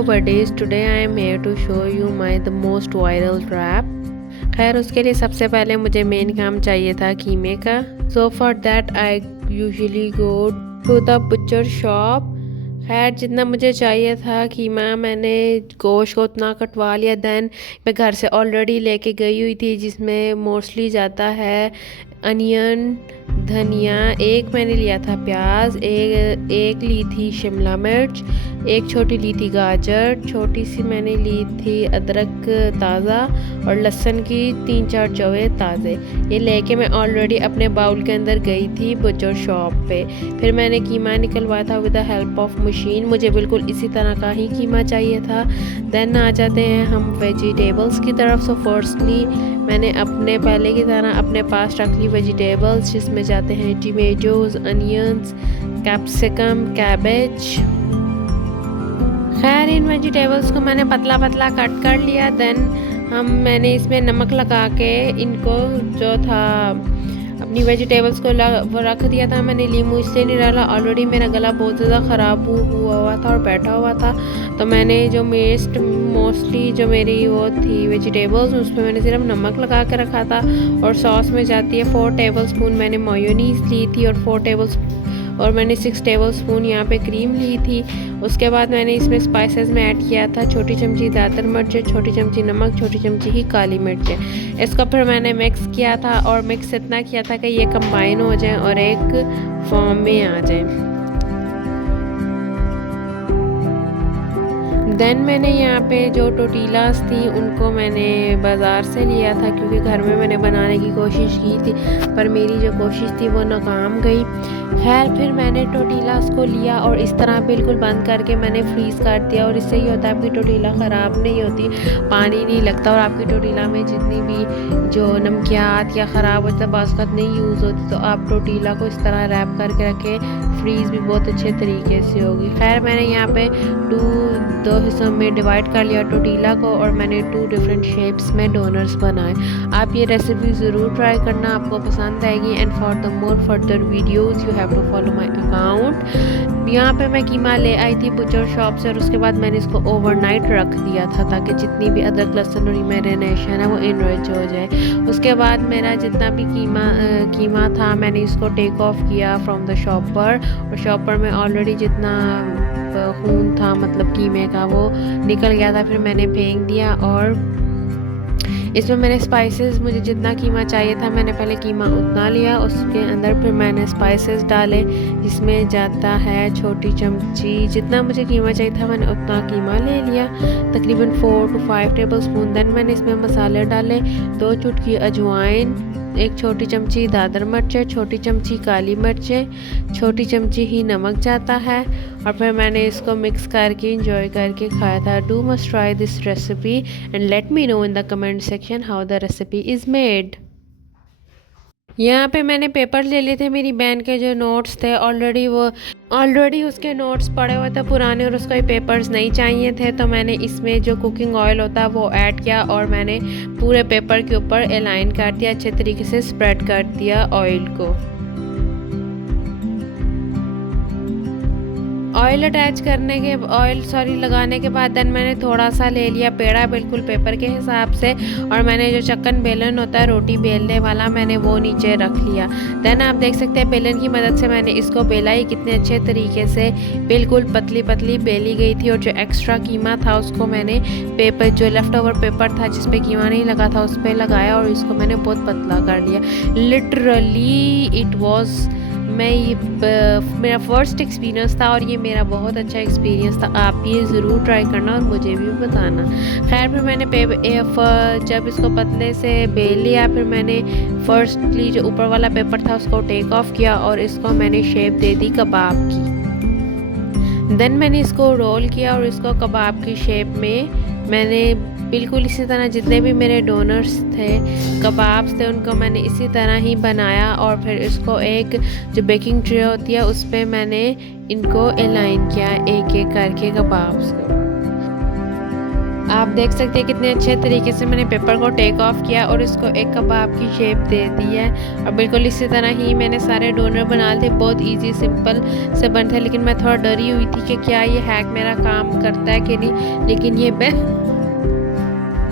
Hello buddies, today I am here to show you my the most viral trap. खैर उसके लिए सबसे पहले मुझे मेन काम चाहिए था कीमे का. So for that I usually go to the butcher shop. खैर जितना मुझे चाहिए था कीमा मैंने गोश्त को उतना कटवा लिया. देन मैं घर से ऑलरेडी लेके गई हुई थी जिसमें मोस्टली जाता है अनियन, धनिया, एक मैंने लिया था प्याज, एक ली थी शिमला मिर्च, एक छोटी ली थी गाजर, छोटी सी मैंने ली थी अदरक ताज़ा और लहसुन की 3-4 चौवे ताज़े. ये लेके मैं ऑलरेडी अपने बाउल के अंदर गई थी बुचर शॉप पे. फिर मैंने कीमा निकलवाया था with the help of machine. मुझे बिल्कुल इसी तरह का ही कीमा चाहिए था. देन आ जाते हैं हम वेजिटेबल्स की तरफ. सो फर्स्टली मैंने अपने पहले की तरह अपने पास रख ली वेजिटेबल्स जिसमें जाते हैं टमेटोज़, अनियंस, कैप्सिकम, कैबेज. खैर इन वेजिटेबल्स को मैंने पतला पतला कट कर लिया. देन मैंने इसमें नमक लगा के इनको जो था अपनी वेजिटेबल्स को रख दिया था. मैंने नींबू इसलिए नहीं डाला, ऑलरेडी मेरा गला बहुत ज़्यादा ख़राब हुआ था और बैठा हुआ था. तो मैंने जो मोस्टली जो मेरी वो थी वेजिटेबल्स उस पर मैंने सिर्फ नमक लगा के रखा था. और सॉस में जाती है 4 टेबलस्पून मैंने मेयोनीज़ ली थी और मैंने 6 टेबलस्पून यहाँ पे क्रीम ली थी. उसके बाद मैंने इसमें स्पाइसेस में ऐड किया था छोटी चमची दादर मिर्च, छोटी चमची नमक, छोटी चमची ही काली मिर्च. इसको फिर मैंने मिक्स किया था और मिक्स इतना किया था कि ये कंबाइन हो जाए और एक फॉर्म में आ जाए. देन मैंने यहाँ पे जो टोटीलास थी उनको मैंने बाज़ार से लिया था क्योंकि घर में मैंने बनाने की कोशिश की थी पर मेरी जो कोशिश थी वो नाकाम गई. खैर फिर मैंने टोटीलास को लिया और इस तरह बिल्कुल बंद करके मैंने फ्रीज़ कर दिया. और इससे ये होता है आपकी टोटीला ख़राब नहीं होती, पानी नहीं लगता और आपकी टोटीला में जितनी भी जो नमकियात या ख़राब होता है बासकत नहीं यूज़ होती. तो आप टोटीला को इस तरह रैप करके रखें, फ्रीज़ भी बहुत अच्छे तरीके से होगी. खैर मैंने यहाँ पे दो हिस्सों में डिवाइड कर लिया टोटीला को और मैंने 2 डिफरेंट शेप्स में डोनर्स बनाए. आप ये रेसिपी ज़रूर ट्राई करना, आपको पसंद आएगी. And for the more further videos you have to follow my account. यहाँ पे मैं कीमा ले आई थी बुचर शॉप से और उसके बाद मैंने इसको ओवरनाइट रख दिया था ताकि जितनी भी अदरक लहसुन और मैरिनेशन है वो इनरिच हो जाए. उसके बाद मेरा जितना भी कीमा था मैंने इसको टेक ऑफ किया फ्रॉम द शॉपर. और शॉपर में ऑलरेडी जितना खून था मतलब कीमे का वो निकल गया था. फिर मैंने फेंक दिया और इसमें मैंने स्पाइसेस मुझे जितना कीमा चाहिए था मैंने पहले कीमा उतना लिया. उसके अंदर फिर मैंने स्पाइसेस डाले जिसमें जाता है छोटी चमची. जितना मुझे कीमा चाहिए था मैंने उतना कीमा ले लिया, तकरीबन 4 to 5 टेबलस्पून. देन मैंने इसमें मसाले डाले, 2 चुटकी अजवाइन, 1 छोटी चमची दादर मिर्च, छोटी चमची काली मिर्च, छोटी चमची ही नमक जाता है. और फिर मैंने इसको मिक्स करके इंजॉय करके खाया था. Do must try this recipe and let me know in the comment section how the recipe is made. यहाँ पे मैंने पेपर ले लिए थे मेरी बहन के जो नोट्स थे. ऑलरेडी उसके नोट्स पड़े हुए थे पुराने और उसको ये पेपर्स नहीं चाहिए थे. तो मैंने इसमें जो कुकिंग ऑयल होता है वो ऐड किया और मैंने पूरे पेपर के ऊपर अलाइन कर दिया, अच्छे तरीके से स्प्रेड कर दिया ऑयल को. लगाने के बाद देन मैंने थोड़ा सा ले लिया पेड़ा बिल्कुल पेपर के हिसाब से और मैंने जो चक्कन बेलन होता है रोटी बेलने वाला मैंने वो नीचे रख लिया. देन आप देख सकते हैं बेलन की मदद से मैंने इसको बेला ही कितने अच्छे तरीके से बिल्कुल पतली पतली बेली गई थी. और जो एक्स्ट्रा कीमा था उसको मैंने पेपर जो लेफ़्ट ओवर पेपर था जिस पे कीमा नहीं लगा था उस पर लगाया और इसको मैंने बहुत पतला कर लिया. लिटरली इट वॉज मेरा फर्स्ट एक्सपीरियंस था और ये मेरा बहुत अच्छा एक्सपीरियंस था. आप ये ज़रूर ट्राई करना और मुझे भी बताना. खैर फिर मैंने जब इसको पतले से बेल लिया फिर मैंने फर्स्टली जो ऊपर वाला पेपर था उसको टेक ऑफ किया और इसको मैंने शेप दे दी कबाब की. देन मैंने इसको रोल किया और इसको कबाब की शेप में मैंने बिल्कुल इसी तरह जितने भी मेरे डोनर्स थे कबाब्स थे उनको मैंने इसी तरह ही बनाया. और फिर इसको एक जो बेकिंग ट्रे होती है उस पर मैंने इनको अलाइन किया एक एक करके कबाब्स को. आप देख सकते हैं कितने अच्छे तरीके से मैंने पेपर को टेक ऑफ किया और इसको एक कबाब की शेप दे दी है। और बिल्कुल इसी तरह ही मैंने सारे डोनर बना लिए थे। बहुत इजी सिंपल से बन थे, लेकिन मैं थोड़ा डरी हुई थी कि क्या ये हैक मेरा काम करता है कि नहीं, लेकिन ये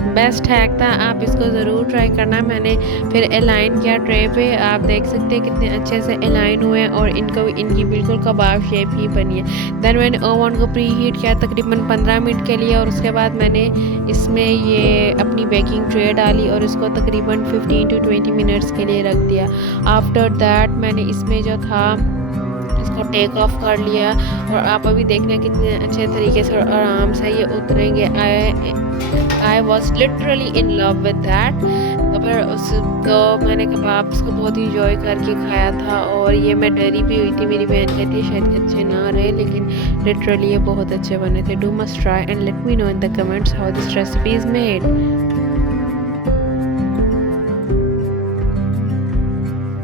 बेस्ट हैक था। आप इसको ज़रूर ट्राई करना। मैंने फिर अलाइन किया ट्रे पे, आप देख सकते हैं कितने अच्छे से अलाइन हुए हैं और इनकी बिल्कुल कबाब शेप ही बनी है। देन मैंने ओवन को प्री हीट किया तकरीबन 15 मिनट के लिए और उसके बाद मैंने इसमें ये अपनी बेकिंग ट्रे डाली और इसको तकरीबन 15 to 20 मिनट्स के लिए रख दिया। आफ्टर दैट मैंने इसमें जो था इसको टेक ऑफ कर लिया और आप अभी देखना कितने अच्छे तरीके से और आराम से ये उतरेंगे। I was literally in love with that. तो फिर उसको मैंने कबाब्स को बहुत इंजॉय करके खाया था और ये मैं डरी भी हुई थी। मेरी बहन कहती है शायद अच्छे ना रहे, लेकिन लिटरली ये बहुत अच्छे बने थे। Do must try and let me know in the comments how this recipe is made.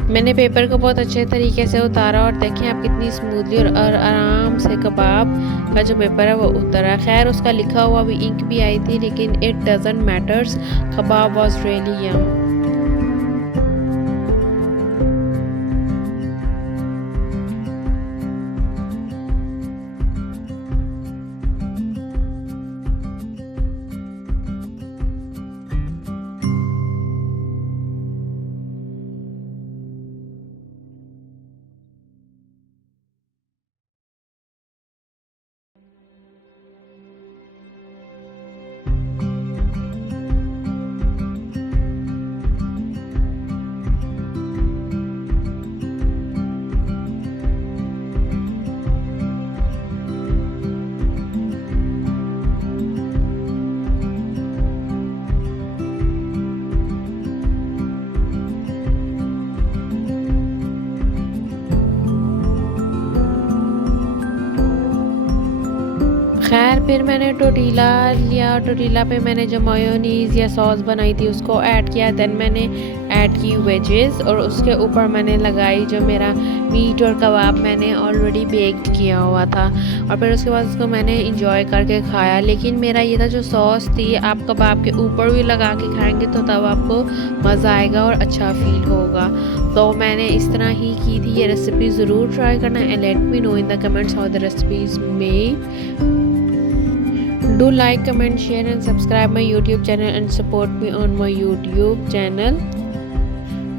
मैंने पेपर को बहुत अच्छे तरीके से उतारा और देखें आप कितनी स्मूथली और आराम से कबाब का जो पेपर है वो उतरा। खैर उसका लिखा हुआ भी इंक भी आई थी, लेकिन it doesn't matters, kebab was really yum. खैर फिर मैंने टोटीला लिया। टोटीला पे मैंने जो मायोनीज़ या सॉस बनाई थी उसको ऐड किया। देन मैंने ऐड की वेजेस और उसके ऊपर मैंने लगाई जो मेरा मीट और कबाब मैंने ऑलरेडी बेक्ड किया हुआ था। और फिर उसके बाद उसको मैंने इंजॉय करके खाया। लेकिन मेरा ये था जो सॉस थी आप कबाब के ऊपर भी लगा के खाएंगे तो तब आपको मज़ा आएगा और अच्छा फील होगा। तो मैंने इस तरह ही की थी। ये रेसिपी ज़रूर ट्राई करना and let me know in the comments how the recipe is made. Do like, comment, share and subscribe my YouTube channel and support me on my YouTube channel.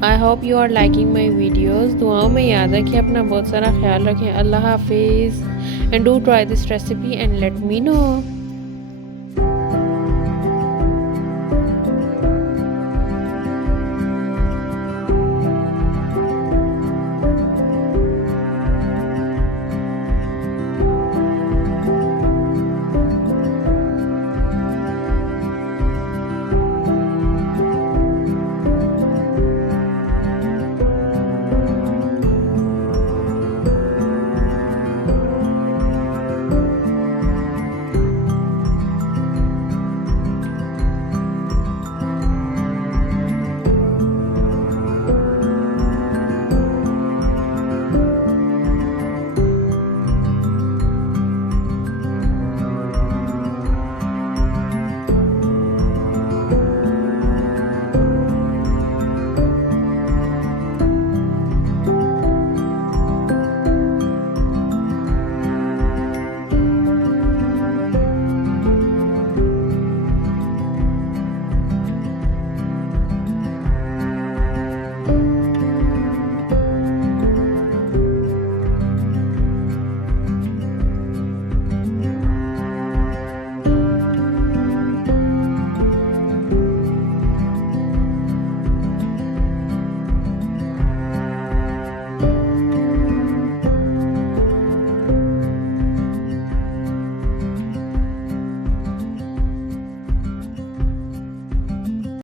I hope you are liking my videos. दुआओं में याद रखें, अपना बहुत सारा ख्याल रखें। अल्लाह हाफिज़ and do try this recipe and let me know.